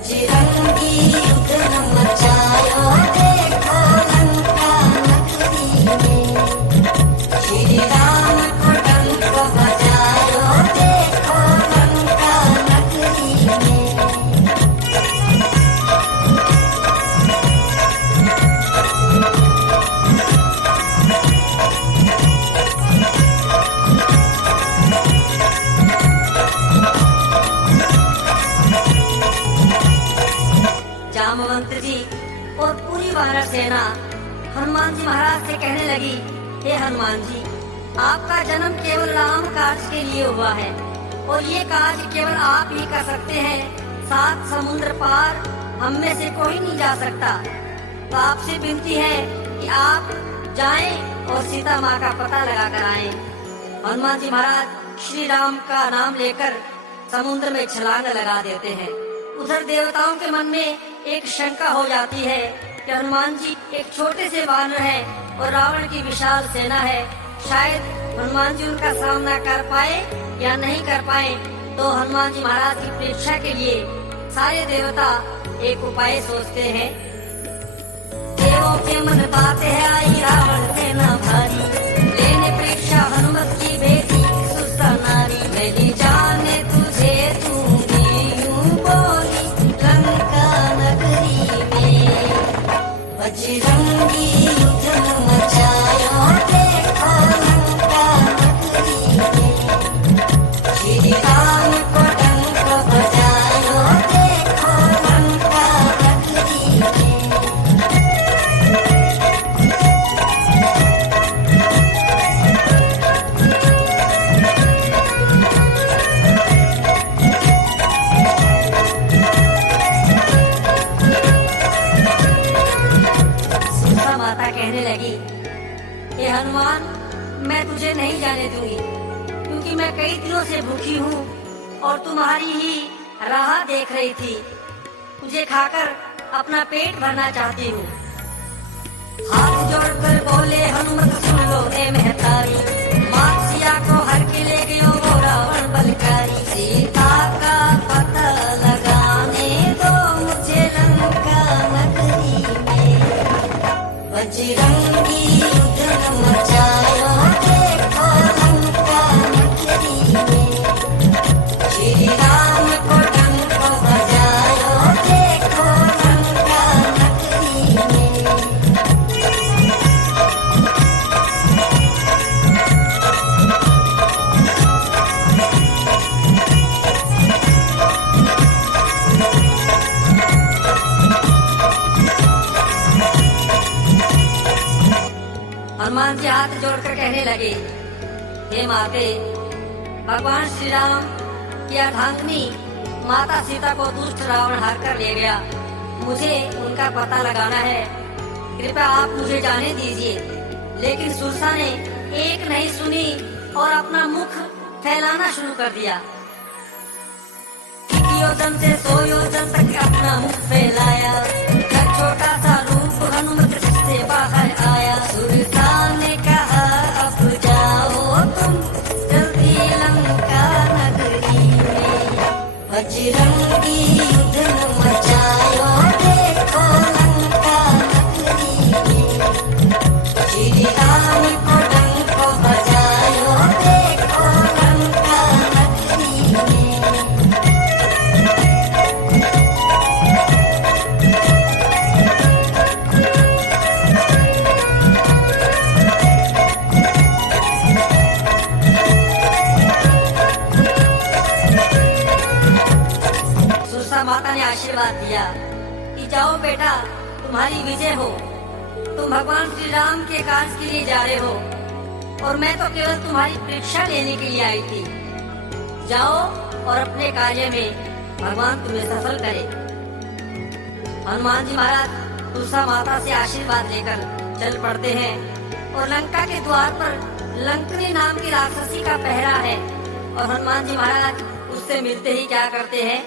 बजरंगी युद्ध मचायो देखो लंका नगरी में। श्री राम को डंक बजायो देखो लंका नगरी में। जामवंत जी और पूरी वानर सेना हनुमान जी महाराज से कहने लगी, हे हनुमान जी, आपका जन्म केवल राम कार्य के लिए हुआ है और ये कार्य केवल आप ही कर सकते हैं। 7 समुद्र पार हम में से कोई नहीं जा सकता। तो आपसे विनती है कि आप जाएं और सीता माँ का पता लगा कर आएं। हनुमान जी महाराज श्री राम का नाम लेकर समुद्र में छलांग लगा देते हैं। उधर देवताओं के मन में एक शंका हो जाती है कि हनुमान जी एक छोटे से वानर हैं और रावण की विशाल सेना है, शायद हनुमान जी उनका सामना कर पाए या नहीं कर पाए। तो हनुमान जी महाराज की परीक्षा के लिए सारे देवता एक उपाय सोचते हैं। देवों के मन बात है आई रावण सेना भारी, लेने परीक्षा हनुमत की बेटी सुरसा नारी। नहीं जाने तुझे दूंगी यूं बोली लंका नगरी में। बजरंगी युद्ध मचायो देखो लंका नगरी में। श्री राम को डंक बजायो देखो लंका नगरी में। सुरसा माता कहने लगी, हे हनुमान, मैं तुझे नहीं जाने दूंगी, क्योंकि मैं कई दिनों से भूखी हूँ और तुम्हारी ही राह देख रही थी। तुझे खाकर अपना पेट भरना चाहती हूँ। हाथ जोड़कर बोले हनुमत, सुन लो हे महतारी, माँ सिया को हर के ले गयो वो रावण बलकारी। सीता का पता लगाने दो मुझे लंका नगरी में। बजरंगी युद्ध मचायो देखो लंका नगरी में। श्री राम को डंक बजायो देखो लंका नगरी में। हनुमान जी हाथ जोड़कर कहने लगे, हे माते, भगवान श्री राम की अर्धांगिनी माता सीता को दुष्ट रावण हार कर ले गया। मुझे उनका पता लगाना है, कृपया आप मुझे जाने दीजिए। लेकिन सुरसा ने एक नहीं सुनी और अपना मुख फैलाना शुरू कर दिया। योजन से 100 योजन तक अपना मुख फैलाया, छोटा सा रूप हनुमत से बाहर आया। सुरसा ने कहा, अब जाओ तुम जल्दी लंका नगरी में। बजरंगी युद्ध मचायो देखो लंका नगरी में। श्री राम को डंक बजायो देखो लंका नगरी में। माता ने आशीर्वाद दिया कि जाओ बेटा, तुम्हारी विजय हो। तुम भगवान श्री राम के कार्य के लिए जा रहे हो और मैं तो केवल तुम्हारी परीक्षा लेने के लिए आई थी। जाओ और अपने कार्य में भगवान तुम्हें सफल करे। हनुमान जी महाराज तुलसा माता से आशीर्वाद लेकर चल पड़ते हैं और लंका के द्वार पर लंकनी नाम की राक्षसी का पहरा है और हनुमान जी महाराज उससे मिलते ही क्या करते हैं,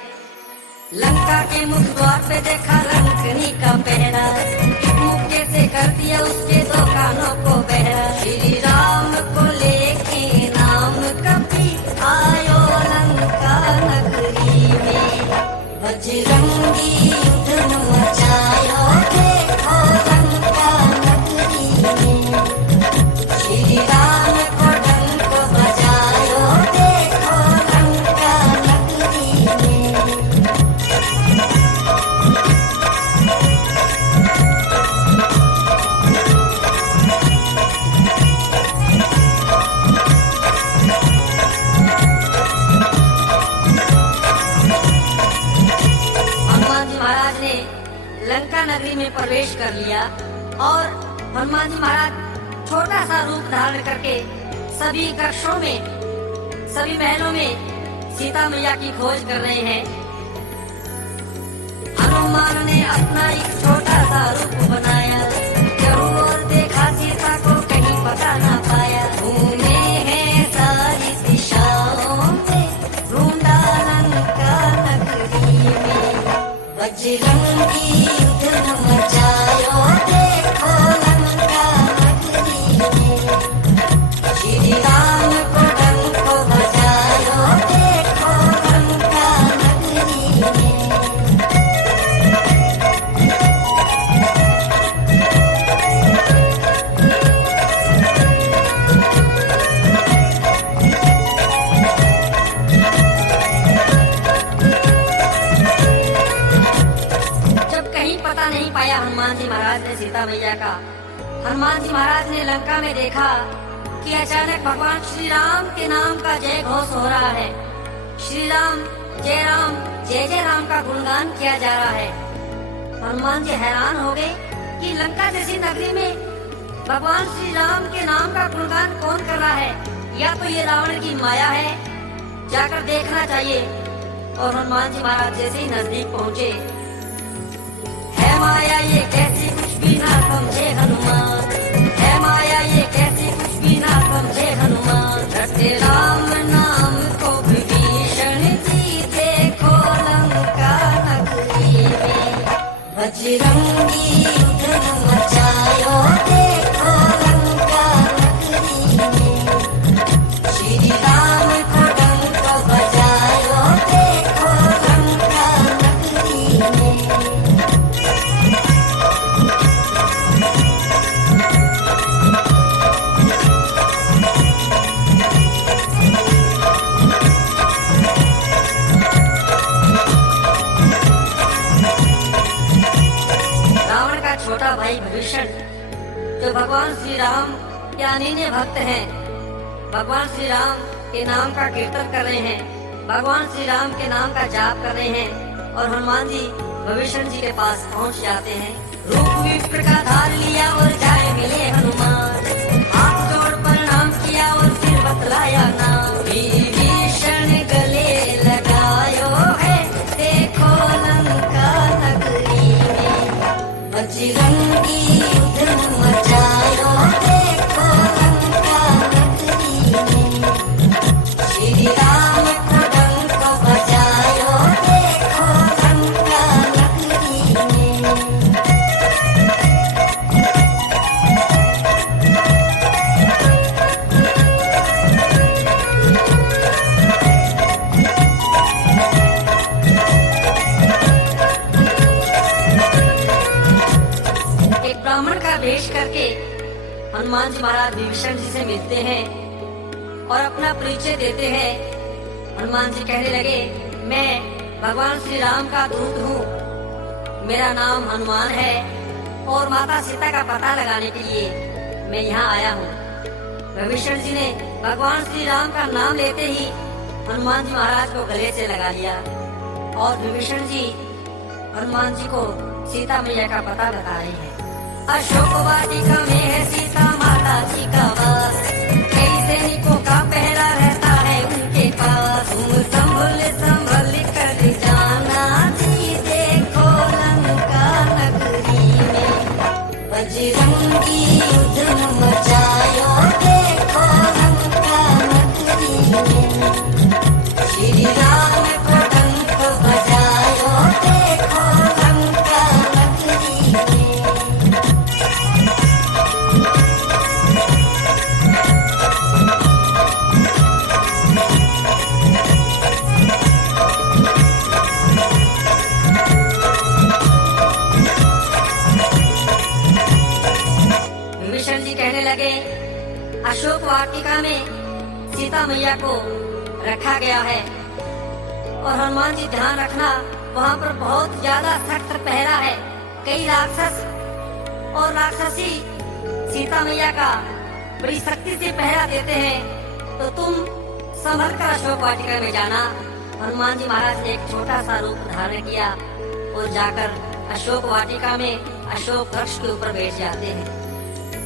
लंका के मुख द्वार पे देखा लंकनी का पहरा, मुक्के से कर दिया उसके 2 कानों को बहरा। श्री राम को लेके नाम कभी आयो लंका नगरी में। बजरंगी युद्ध मचायो देखो लंका नगरी में। श्री राम को डंक बजायो देखो लंका नगरी में। लंका नगरी में प्रवेश कर लिया और हनुमान जी महाराज छोटा सा रूप धारण करके सभी कक्षों में, सभी महलों में सीता मैया की खोज कर रहे हैं। हनुमान ने अपना एक छोटा सा रूप बनाया, चारों ओर देखा सीता को कहीं पता ना पाया। घूमे हैं सारी दिशाओं में, ढूंढा लंका नगरी में। बजरंगी युद्ध मचायो देखो लंका नगरी में। श्री राम को डंक बजायो देखो लंका नगरी में। पता नहीं पाया हनुमान जी महाराज ने सीता मैया का, हनुमान जी महाराज ने लंका में देखा कि अचानक भगवान श्री राम के नाम का जय घोष हो रहा है। श्री राम, जय जय राम का गुणगान किया जा रहा है। हनुमान जी हैरान हो गए कि लंका जैसी नगरी में भगवान श्री राम के नाम का गुणगान कौन कर रहा है, या तो ये रावण की माया है, जाकर देखना चाहिए। और हनुमान जी महाराज जैसे ही नजदीक पहुँचे, है माया ये कैसी कुछ भी ना समझे हनुमान, है माया ये कैसी कुछ भी ना समझे हनुमान। रटे राम नाम को विभीषण जी देखो लंका नगरी में। बजरंगी युद्ध मचायो देखो लंका नगरी में। श्री राम को डंक बजायो देखो लंका नगरी में। छोटा भाई विभीषण, जो भगवान श्री राम के अनन्य भक्त हैं, भगवान श्री राम के नाम का कीर्तन कर रहे हैं, भगवान श्री राम के नाम का जाप कर रहे हैं। और हनुमान जी विभीषण जी के पास पहुंच जाते हैं। रूप विप्र का धार लिया और जाए मिले हनुमान, हाथ जोड़ प्रणाम किया और फिर बतलाया नाम। विभीषण गले लगायो है देखो लंका नगरी में। बजरंगी युद्ध मचायो देखो लंका नगरी में। श्री राम को डंक बजायो देखो लंका नगरी में। ब्राह्मण का वेश करके हनुमान जी महाराज विभीषण जी से मिलते हैं और अपना परिचय देते हैं। हनुमान जी कहने लगे, मैं भगवान श्री राम का दूत हूँ, मेरा नाम हनुमान है और माता सीता का पता लगाने के लिए मैं यहाँ आया हूँ। विभीषण जी ने भगवान श्री राम का नाम लेते ही हनुमान जी महाराज को गले से लगा लिया और विभीषण जी हनुमान जी को सीता मैया का पता बता रहे हैं। अशोक वाटिका में है सीता माता जी का वास, कई सैनिकों का पहरा रहता है उनके पास। तुम संभल संभल कर जाना जी देखो लंका नगरी में। बजरंगी युद्ध मचायो देखो लंका नगरी में। श्री राम को डंक बजायो देखो लंका नगरी में। वाटिका में सीता मैया को रखा गया है। और हनुमान जी ध्यान रखना, वहाँ पर बहुत ज्यादा सख्त पहरा है। कई राक्षस और राक्षसी सीता मैया का बड़ी सख्ती से पहरा देते हैं, तो तुम संभल कर अशोक वाटिका में जाना। हनुमान जी महाराज ने एक छोटा सा रूप धारण किया और जाकर अशोक वाटिका में अशोक वृक्ष के ऊपर बैठ जाते हैं।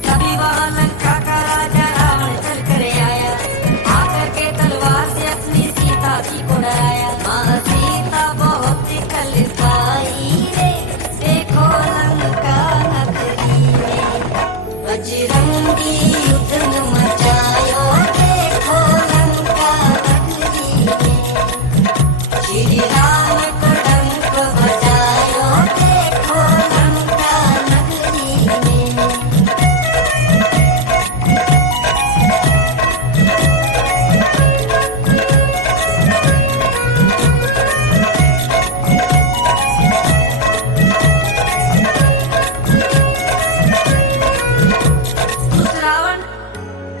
तभी वहाँ लंका का राजा रावण चल कर आया, आकर के तलवार से अपनी सीता जी को डराया। माँ सीता बहुत कलपाई रे, देखो लंका नगरी में, बजरंगी युद्ध मचायो, देखो लंका नगरी में, श्री राम को डंक बजायो, देखो लंका नगरी में।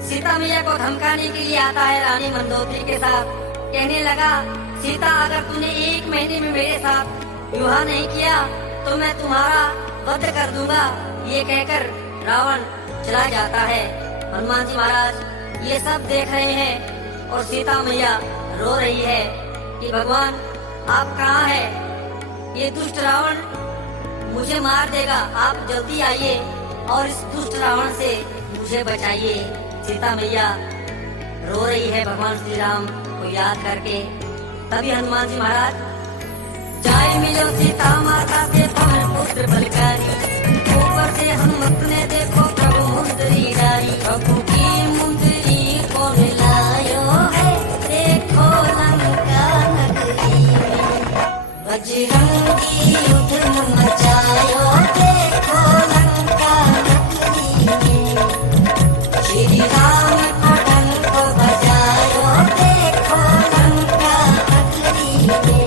सीता मैया को धमकाने के लिए आता है रानी मंदोदरी के साथ। कहने लगा, सीता अगर तूने 1 महीने में मेरे साथ विवाह नहीं किया तो मैं तुम्हारा वध कर दूंगा। ये कहकर रावण चला जाता है। हनुमान जी महाराज ये सब देख रहे हैं और सीता मैया रो रही है कि भगवान आप कहाँ हैं? ये दुष्ट रावण मुझे मार देगा, आप जल्दी आइए और इस दुष्ट रावण से मुझे बचाइए। सीता मैया रो रही है भगवान श्री राम को याद करके। तभी हनुमान जी महाराज, जाए मिलो सीता माता से पवन पुत्र बलकारी, ऊपर से हनुमत ने देखो प्रभु मुंदरी डारी, प्रभु की मुंदरी को मिलायो है, देखो लंका नगरी में, बजरंगी युद्ध मचायो, देखो लंका नगरी में, श्री राम को डंक बजायो, देखो लंका नगरी में।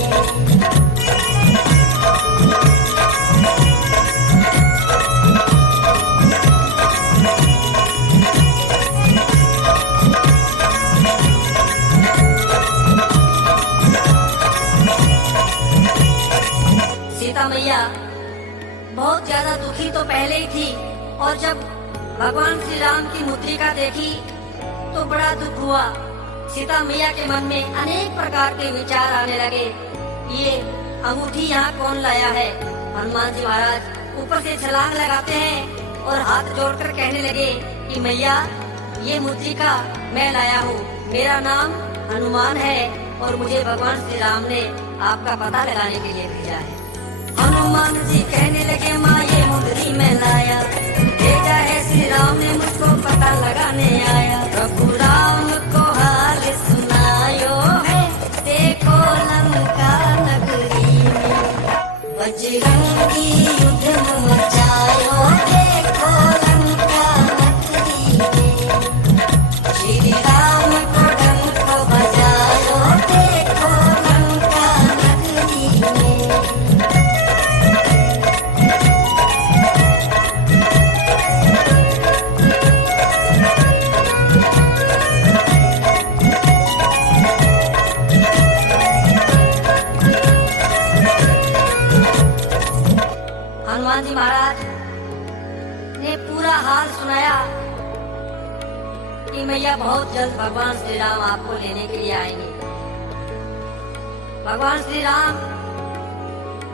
सीता मैया बहुत ज्यादा दुखी तो पहले ही थी, और जब भगवान श्री राम की मुद्रिका देखी तो बड़ा दुख हुआ। सीता मैया के मन में अनेक प्रकार के विचार आने लगे। ये अंगूठी यहाँ कौन लाया है? हनुमान जी महाराज ऊपर से छलांग लगाते हैं और हाथ जोड़कर कहने लगे कि मैया ये मुद्रिका मैं लाया हूँ, मेरा नाम हनुमान है और मुझे भगवान श्री राम ने आपका पता लगाने के लिए भेजा है। हनुमान जी कहने लगे, माँ ये मुद्री मैं लाया, भेजा है श्री राम ने मुझको पता लगाने आया, प्रभु राम को हाल सुनायो है, देखो लंका नगरी में, बजरंगी युद्ध मचायो, देखो लंका नगरी में, श्री राम को डंक बजायो, देखो लंका नगरी में। हनुमान जी महाराज ने पूरा हाल सुनाया कि मैया बहुत जल्द भगवान श्री राम आपको लेने के लिए आएंगे। भगवान श्री राम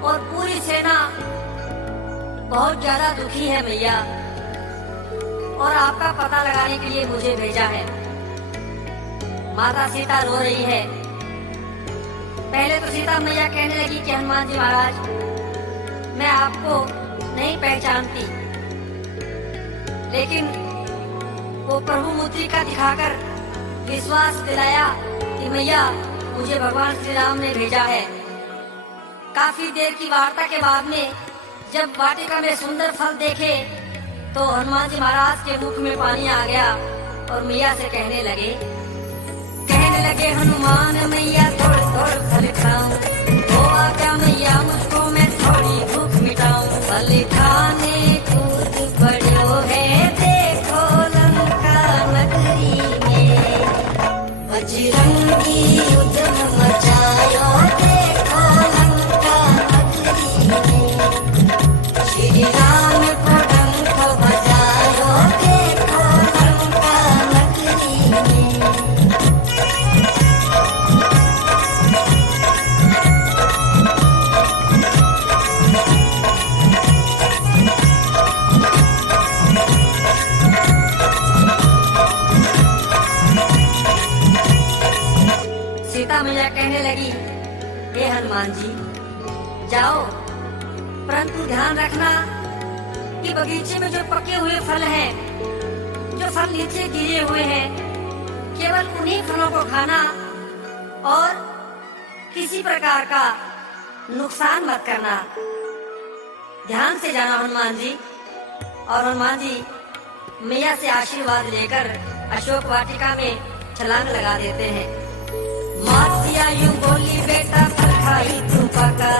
और पूरी सेना बहुत ज्यादा दुखी है मैया, और आपका पता लगाने के लिए मुझे भेजा है। माता सीता रो रही है। पहले तो सीता मैया कहने लगी कि हनुमान जी महाराज मैं आपको नहीं पहचानती, लेकिन वो प्रभु मुद्रिका दिखाकर विश्वास दिलाया कि मैया मुझे भगवान श्री राम ने भेजा है। काफी देर की वार्ता के बाद में जब वाटिका में सुंदर फल देखे तो हनुमान जी महाराज के मुख में पानी आ गया और मैया से कहने लगे हनुमान मैया थोड़ थोड़ फल खाऊं, वो आज्ञा मैया मुझको मैं थोड़ी भूख मिटाऊं, फल खाने कूद पड़ो है, देखो लंका नगरी में, हनुमान जी, जाओ, परंतु ध्यान रखना कि बगीचे में जो पके हुए फल हैं, जो फल नीचे गिरे हुए हैं, केवल उन्हीं फलों को खाना और किसी प्रकार का नुकसान मत करना। ध्यान से जाना हनुमान जी। और हनुमान जी मैया से आशीर्वाद लेकर अशोक वाटिका में छलांग लगा देते हैं। मात सिया यूं बोली, बेटा फल खाई तू पका,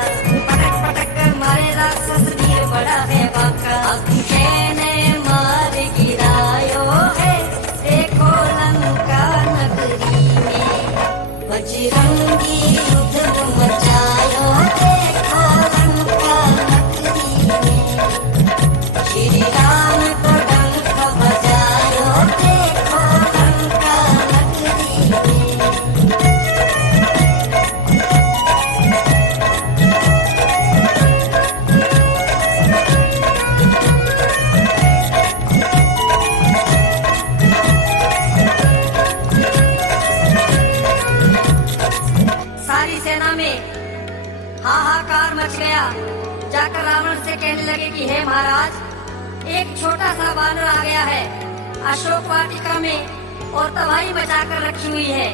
पटक पटक कर मारे राक्षस वीर बड़ा है बाका। अब मैंने मार गिरायो है, देखो लंका नगरी में, बजरंगी युद्ध मचायो, देखो लंका नगरी में, श्री राम को डंक बजायो, देखो लंका नगरी में। सारी सेना में हाहाकार मच गया। जाकर रावण से कहने लगे कि हे महाराज, एक छोटा सा बानर आ गया है अशोक वाटिका में और तबाही मचाकर रखी हुई है।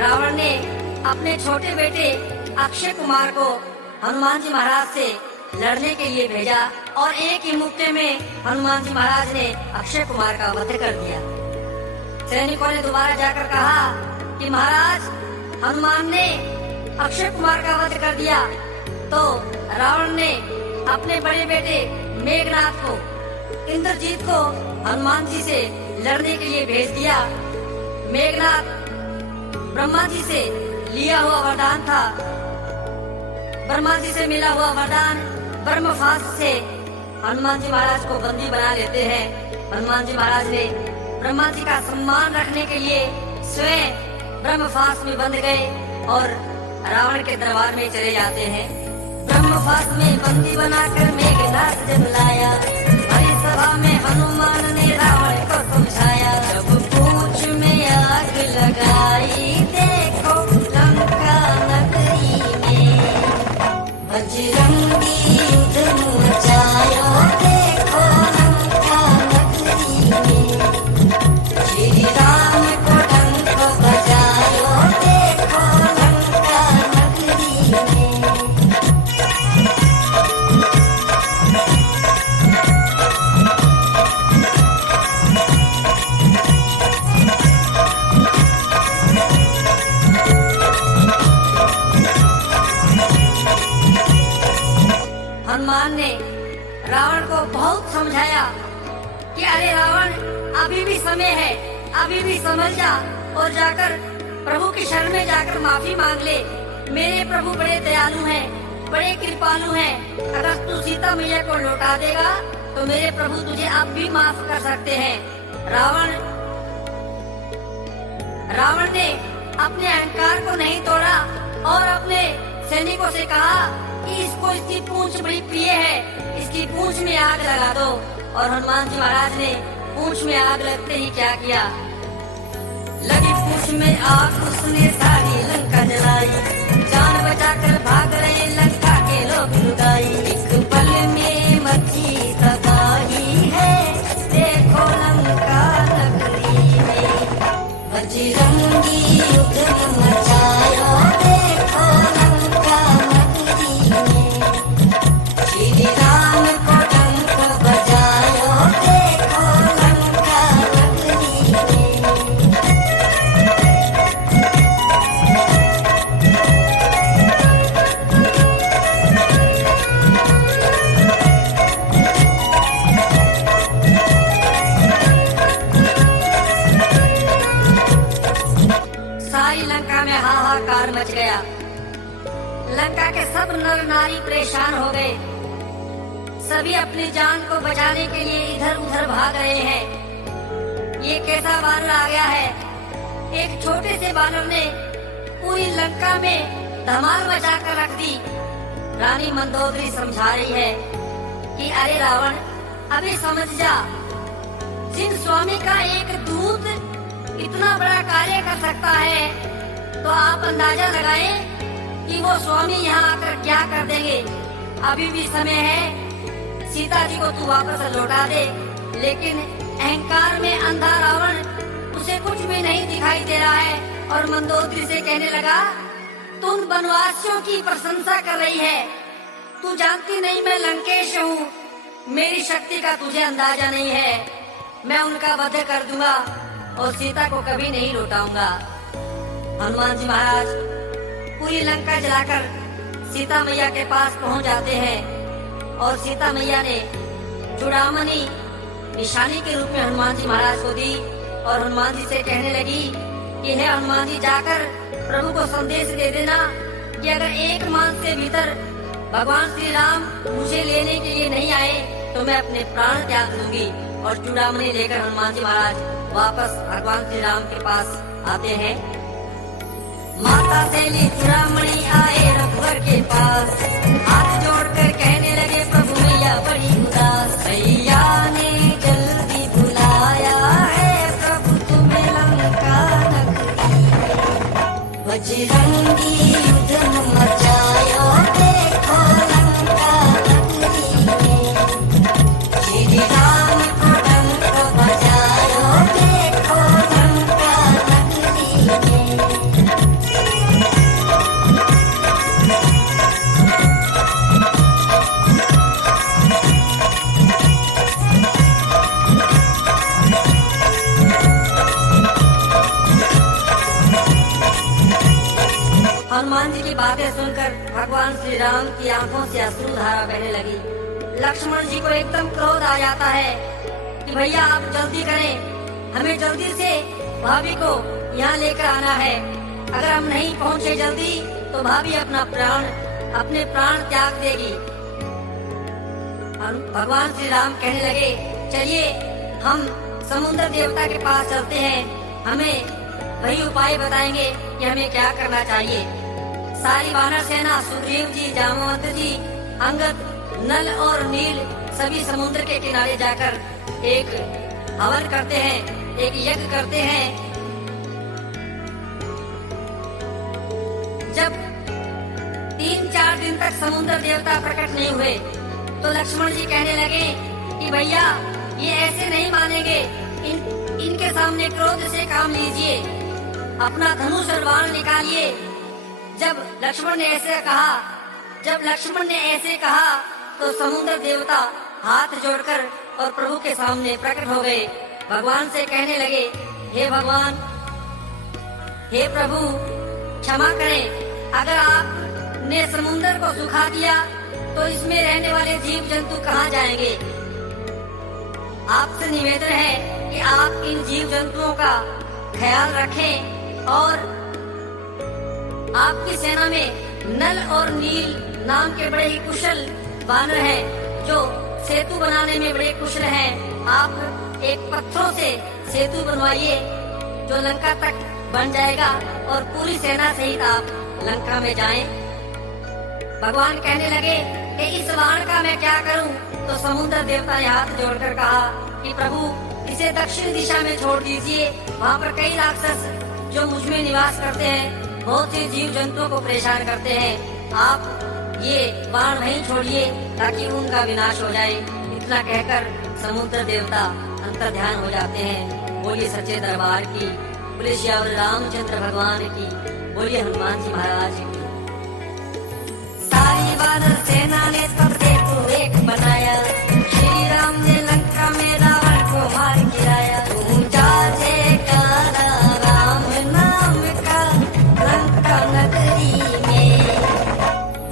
रावण ने अपने छोटे बेटे अक्षय कुमार को हनुमान जी महाराज से लड़ने के लिए भेजा और एक ही मुक्के में हनुमान जी महाराज ने अक्षय कुमार का वध कर दिया। सैनिकों ने दोबारा जाकर कहा कि महाराज, हनुमान ने अक्षय कुमार का वध कर दिया। तो रावण ने अपने बड़े बेटे मेघनाथ को, इंद्रजीत को हनुमान जी से लड़ने के लिए भेज दिया। मेघनाथ ब्रह्मा जी से लिया हुआ वरदान था। ब्रह्मा जी से मिला हुआ वरदान ब्रह्मफास्त्र से हनुमान जी महाराज को बंदी बना लेते हैं। हनुमान जी महाराज ने ब्रह्मा जी का सम्मान रखने के लिए स्वयं ब्रह्मफास्त्र में बंध गए और रावण के दरबार में चले जाते हैं। ब्रह्मफास्त्र में बंदी बनाकर मेघनाथ जब लाया, हरी सभा में हनुमान ने रावण को समझाया। जब पूंछ में आग लगाई, देखो लंका नगरी में, बजरंगी युद्ध मचायो, देखो लंका नगरी में, श्री राम को डंक बजायो, देखो लंका नगरी में। हनुमान ने रावण को बहुत समझाया कि अरे रावण, अभी भी समय है, अभी भी समझ जा और जाकर प्रभु की शरण में जाकर माफी मांग ले। मेरे प्रभु बड़े दयालु हैं, बड़े कृपालु हैं। अगर तू सीता मैया को लौटा देगा तो मेरे प्रभु तुझे अब भी माफ कर सकते हैं। रावण ने अपने अहंकार को नहीं तोड़ा और अपने सैनिकों से कहा कि इसको इसकी पूंछ बड़ी प्रिय है, इसकी पूंछ में आग लगा दो। और हनुमान जी महाराज ने पूंछ में आग लगते ही क्या किया, लगी पूंछ में आग, उसने सारी लंका जलाई। जान बचाकर भाग रहे लंका के लोग लुटाई। एक पल में मची तबाही है, देखो लंका नगरी में, बजरंगी युद्ध मचायो, देखो लंका नगरी में, श्री राम को डंक बजायो, देखो लंका नगरी में। सारी लंका में हाहाकार मच गया। लंका के सब नर नारी परेशान हो गए। सभी अपनी जान को बचाने के लिए इधर उधर भाग रहे हैं। ये कैसा बानर आ गया है? एक छोटे से बानर ने पूरी लंका में धमाल मचा कर रख दी। रानी मंदोदरी समझा रही है कि अरे रावण, अभी समझ जा, जिन स्वामी का एक दूत इतना बड़ा कार्य कर सकता है, तो आप अंदाजा लगाएं कि वो स्वामी यहाँ आकर क्या कर देंगे। अभी भी समय है, सीता जी को तू वापस लौटा दे। लेकिन अहंकार में अंधा रावण, उसे कुछ भी नहीं दिखाई दे रहा है और मंदोदरी से कहने लगा, तुम वनवासियों की प्रशंसा कर रही है, तू जानती नहीं मैं लंकेश हूँ, मेरी शक्ति का तुझे अंदाजा नहीं है। मैं उनका वध कर दूंगा और सीता को कभी नहीं लौटाऊंगा। हनुमान जी महाराज पूरी लंका जलाकर सीता मैया के पास पहुंच जाते हैं और सीता मैया ने चूड़ामणि निशानी के रूप में हनुमान जी महाराज को दी और हनुमान जी से कहने लगी कि हे हनुमान जी, जाकर प्रभु को संदेश दे देना कि अगर एक मास के भीतर भगवान श्री राम मुझे लेने के लिए नहीं आए तो मैं अपने प्राण त्याग दूंगी। और चूड़ामणि लेकर हनुमान जी महाराज वापस भगवान श्री राम के पास आते हैं। माता से ली चूड़ामणि आए रघुवर के पास, हाथ जोड़कर कहने लगे प्रभु मैया बड़ी उदास, भैया ने जल्दी बुलाया है प्रभु तुम्हें लंका नगरी, बजरंगी युद्ध मचायो देखो लंका नगरी में, श्री राम को डंक बजायो देखो लंका नगरी में। हनुमान जी की बातें सुनकर भगवान श्री राम की आंखों से अश्रु धारा बहने लगी। लक्ष्मण जी को एकदम क्रोध आ जाता है कि भैया आप जल्दी करें, हमें जल्दी से भाभी को यहाँ लेकर आना है। अगर हम नहीं पहुँचे जल्दी तो भाभी अपने प्राण त्याग देगी। भगवान श्री राम कहने लगे, चलिए हम समुद्र देवता के पास चलते हैं, हमें वही उपाय बताएंगे कि हमें क्या करना चाहिए। सारी वानर सेना सुग्रीव जी, जामवंत जी, अंगद, नल और नील सभी समुद्र के किनारे जाकर एक हवन करते हैं, एक यज्ञ करते हैं। जब 3-4 दिन तक समुद्र देवता प्रकट नहीं हुए तो लक्ष्मण जी कहने लगे कि भैया ये ऐसे नहीं मानेंगे, इनके सामने क्रोध से काम लीजिए, अपना धनुष और बाण निकालिए। जब लक्ष्मण ने ऐसे कहा तो समुद्र देवता हाथ जोड़कर और प्रभु के सामने प्रकट हो गए। भगवान से कहने लगे, हे भगवान, हे प्रभु, क्षमा करें, अगर आपने समुद्र को सुखा दिया तो इसमें रहने वाले जीव जंतु कहाँ जाएंगे। आपसे निवेदन है कि आप इन जीव जंतुओं का ख्याल रखें और आपकी सेना में नल और नील नाम के बड़े ही कुशल वानर हैं जो सेतु बनाने में बड़े कुशल हैं। आप एक पत्थरों से सेतु बनवाइए जो लंका तक बन जाएगा और पूरी सेना सहित आप लंका में जाएं। भगवान कहने लगे कि इस बाण का मैं क्या करूं? तो समुद्र देवता ने हाथ जोड़कर कहा कि प्रभु इसे दक्षिण दिशा में छोड़ दीजिए, वहाँ पर कई राक्षस जो मुझ में निवास करते हैं, बहुत से जीव जंतुओं को परेशान करते हैं। आप ये बाण वहीं छोड़िए ताकि उनका विनाश हो जाए। इतना कहकर समुद्र देवता अंतर ध्यान हो जाते हैं। बोलिए सच्चे दरबार की, बोलिए श्यावर रामचंद्र भगवान की, बोलिए हनुमान जी महाराज की। सारी वानर सेना ने तब सेतु एक बनाया, श्री राम ने लंका में रावण को मार गिराया। ऊंचा जयकारा राम नाम का लंका नगरी में,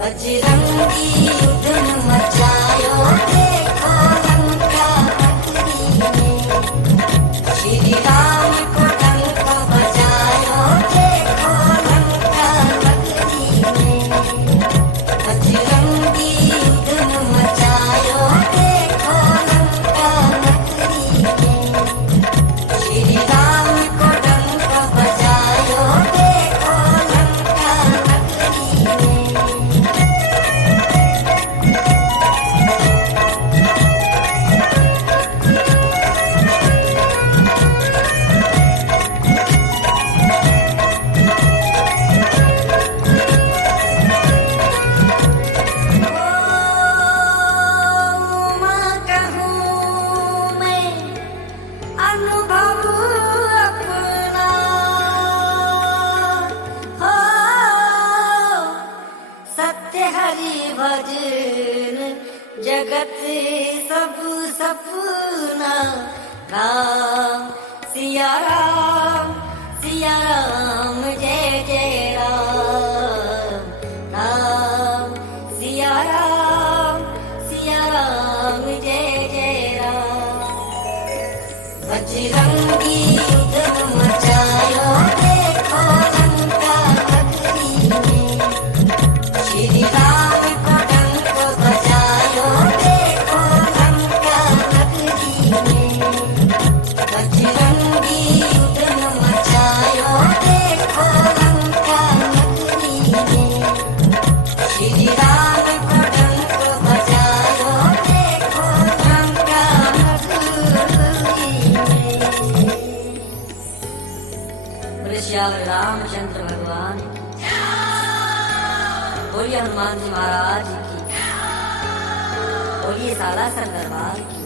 बजरंगी युद्ध मचायो देखो लंका नगरी में, श्री राम को डंक बजायो देखो लंका नगरी में, बजरंगी युद्ध जगत सब सपना। राम सिया राम जय जय राम। राम सिया राम जय जय राम। बजरंगी युद्ध मचायो देखो लंका नगरी में। श्री राम को डंक बजायो देखो लंका नगरी में। बजरंगी युद्ध मचायो देखो लंका नगरी में। श्री राम को डंक बजायो देखो लंका नगरी में। बोले श्याम रामचंद्र भगवान की। बोलिए हनुमान जी महाराज की। बोलिए सालासर दरबार की।